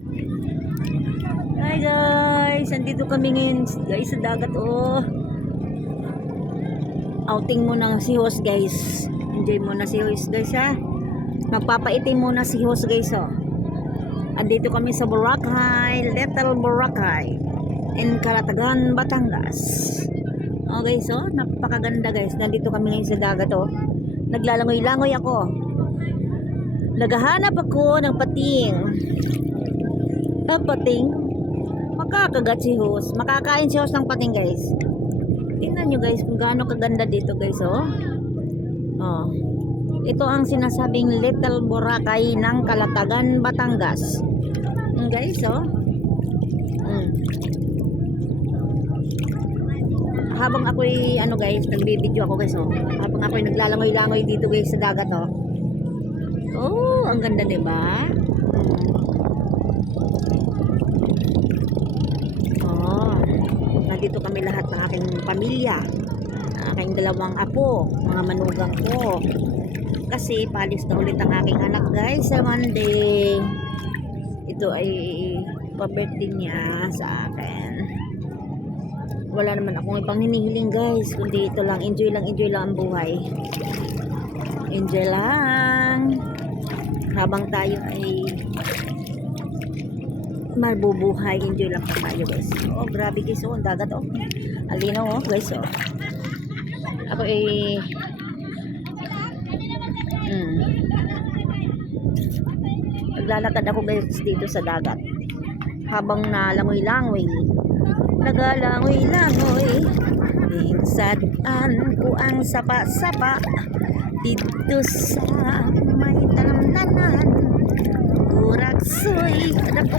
Hi guys! Andito kami ngayon guys sa dagat oh. Outing muna si host guys. Enjoy muna si host guys ha. Magpapaitim muna si host guys oh. Andito kami sa Boracay, Little Boracay. In Calatagan, Batangas. Oh guys oh, napakaganda guys. Nandito kami ngayon sa dagat oh. Naglalangoy-langoy ako. Naghahanap ako ng pating. Ah, pating? Makakagat si host. Makakain si host ng pating guys. Tingnan nyo guys kung gaano kaganda dito guys oh. Oh. Ito ang sinasabing Little Boracay ng Kalatagan, Batangas. Mm, guys oh. Mm. Habang ako'y ano guys, nagbibideo ako guys oh. Habang ako'y naglalangoy-langoy dito guys sa dagat oh. Oh, ang ganda 'di ba? Oh, nandito kami lahat ng aking pamilya. Ang aking dalawang apo, mga manugang ko. Kasi palis na ulit ang aking anak guys sa Monday. Ito ay pa-birthday niya sa akin. Wala naman akong ibang hinihiling guys. Kundi ito lang, enjoy lang, enjoy lang ang buhay. Enjoy lang. Habang tayo ay mabubuhay, enjoy lang po tayo guys. Oh, grabe guys, oh, ang dagat oh. Alinaw oh, guys oh. Ako eh mm, Naglalakad ako guys dito sa dagat. Habang nalangoy-langoy. Nagalangoy-langoy. Minsan ko ang sapa-sapa dito sa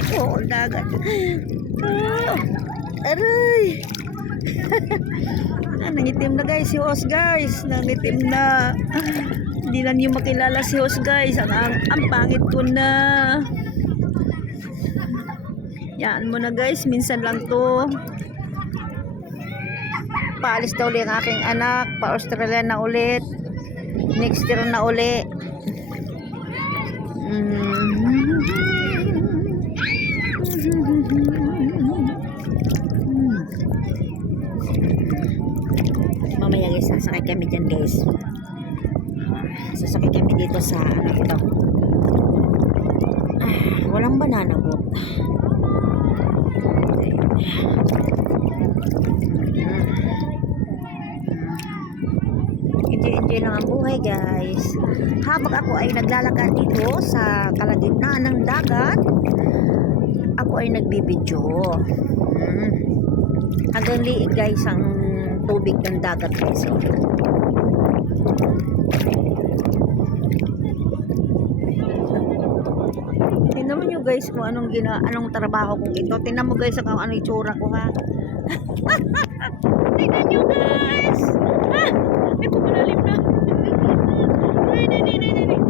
Kuraksoy. Anak ko po, ang dagat. Oh, aray. ah, nangitim na guys si Os guys. Nangitim na. Hindi na niyo makilala si Os guys. Ang, ang, ang pangit ko na. Yan mo na guys. Minsan lang to. Paalis daw ulit ang aking anak. Pa-Australia na ulit. Next year na uli. Mamaya guys, sasakay kami dyan guys. Sasakay kami dito sa ano ito. Ah, walang banana boat. Enjoy, enjoy lang ang buhay guys. Habang ako ay naglalakad dito sa kalagitnaan ng dagat, ako ay nagbibidyo. Hmm. Hanggang liig guys ang tubig ng dagat guys. Tingnan mo nyo guys kung anong gina anong trabaho kong ito. Tingnan mo guys kung ano itsura ko ha. Tingnan nyo guys. Ah, may pumalalim na. Ay, nay, nay, nay, nay, nay.